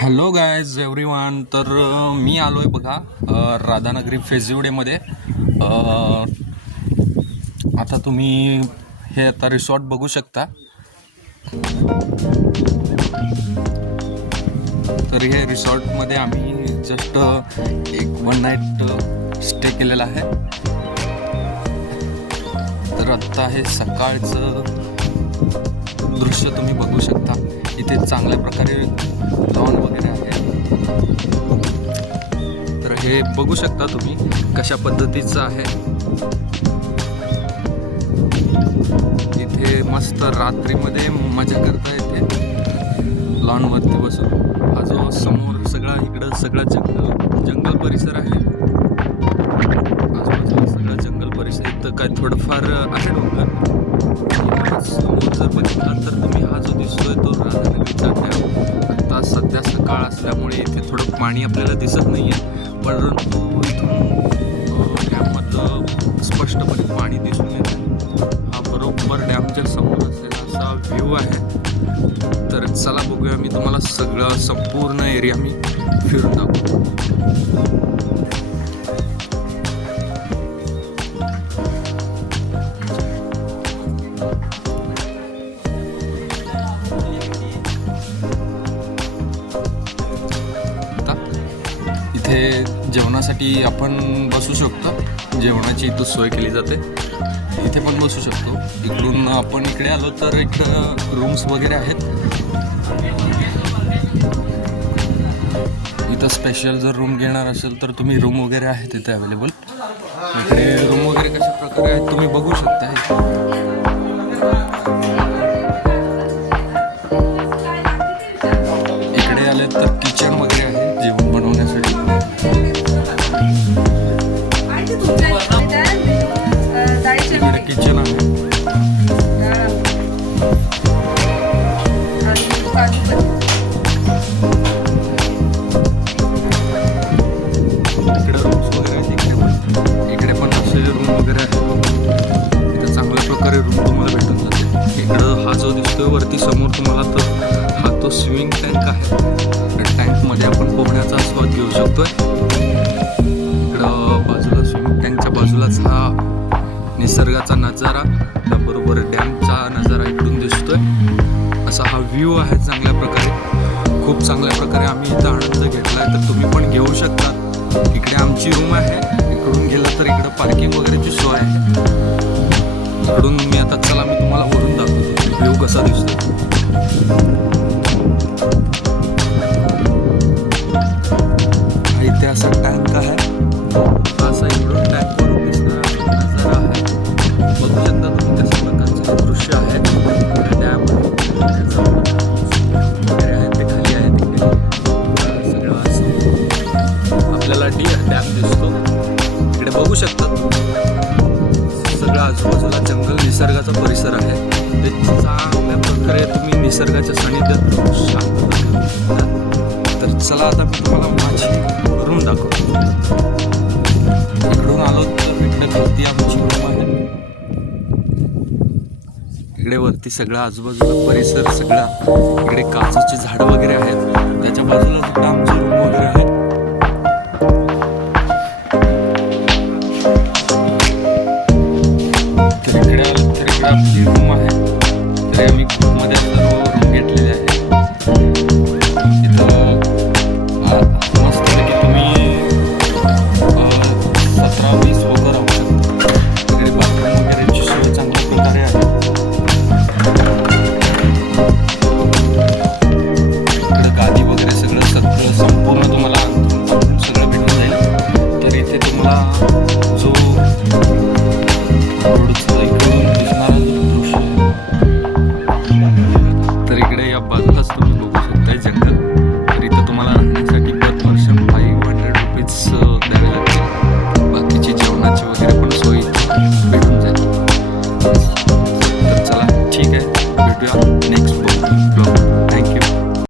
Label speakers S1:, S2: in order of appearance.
S1: Hello guys everyone तर मी आलो आहे बघा राधानगरी फेजिवडेमध्ये. आता तुम्ही हे आता रिसॉर्ट बघू शकता. तर हे रिसॉर्टमध्ये आम्ही जस्ट एक वन नाईट स्टे केलेला आहे. तर आत्ता हे सकाळचं दृश्य तुम्ही बघू शकता. इथे चांगल्या प्रकारे लॉन वगैरे आहे. तर हे बघू शकता तुम्ही कशा पद्धतीचं आहे. इथे मस्त रात्रीमध्ये मजा करता येते. लॉनवरती बसून. हा जो समोर सगळा इकडं सगळा जंगल जंगल परिसर आहे. आजूबाजूला सगळं जंगल परिसर. इथं काय थोडंफार आहे डोंगर. समोर जर बघितला तर तुम्ही हा जो दिसतोय तो राधानगरीचा डॅम आता सध्या सकाळ असल्यामुळे इथे थोडं पाणी आपल्याला दिसत नाही आहे परंतु इथून डॅममधलं स्पष्टपणे पाणी दिसून येतं हा बरोबर डॅमच्या समोर असलेला असा व्ह्यू आहे तर चला बघूया मी तुम्हाला सगळं संपूर्ण एरिया मी फिरून दाखवतो. इथे जेवणासाठी आपण बसू शकतो. जेवणाची इथं सोय केली जाते. इथे पण बसू शकतो. इकडून आपण इकडे आलो तर इकडं रूम्स वगैरे आहेत. इथं स्पेशल जर रूम घेणार असेल तर तुम्ही रूम वगैरे आहेत इथे अवेलेबल इकडे रूम वगैरे कशा प्रकारे आहेत तुम्ही बघू शकता किचन आहे
S2: इकडे
S1: रूम्स वगैरे आहेत इकडे पण इकडे पण असे रूम वगैरे आहेत इथं चांगल्या प्रकारे रूम तुम्हाला भेटून जाते. इकडं हा जो दिसतोय वरती समोर तुम्हाला तर हा तो स्विमिंग टँक आहे. टँकमध्ये आपण पोहण्याचा आस्वाद घेऊ शकतोय. टँकच्या हा निसर्गाचा नजारा त्याबरोबर डॅमचा नजारा इकडून दिसतोय. असा हा व्ह्यू आहे चांगल्या प्रकारे. खूप चांगल्या प्रकारे आम्ही इथं आनंद घेतला आहे तर तुम्ही पण घेऊ शकता. इकडे आमची रूम आहे. इकडून गेलं तर इकडं पार्किंग वगैरेची सोय आहे. इकडून मी आता चला मी तुम्हाला वरून दाखवतो. व्ह्यू कसा दिसतो डॅम दिसतो. इकडे बघू शकता. सगळं आजूबाजूला जंगल निसर्गाचा परिसर आहे. ते चांगल्या प्रकारे तुम्ही निसर्गाच्या सानिध्यात शांत तर चला आता मी तुम्हाला माझी रूम दाखवतो. इकडून आलो तर इकडे गर्दी आमची रूम आहे. इकडे वरती सगळा आजूबाजूला परिसर सगळा. इकडे काजूची झाडं वगैरे आहेत. आमची रूम आहे. तर आम्ही ग्रुपमध्ये सर्व रूम घेतलेले आहे इथं मस्तपैकी तुम्ही सतरा वीस लोक राहू शकता तिकडे गादी वगैरे सगळं सगळं संपूर्ण तुम्हाला सगळं भेटून जाईल. तर इथे तुम्हाला जो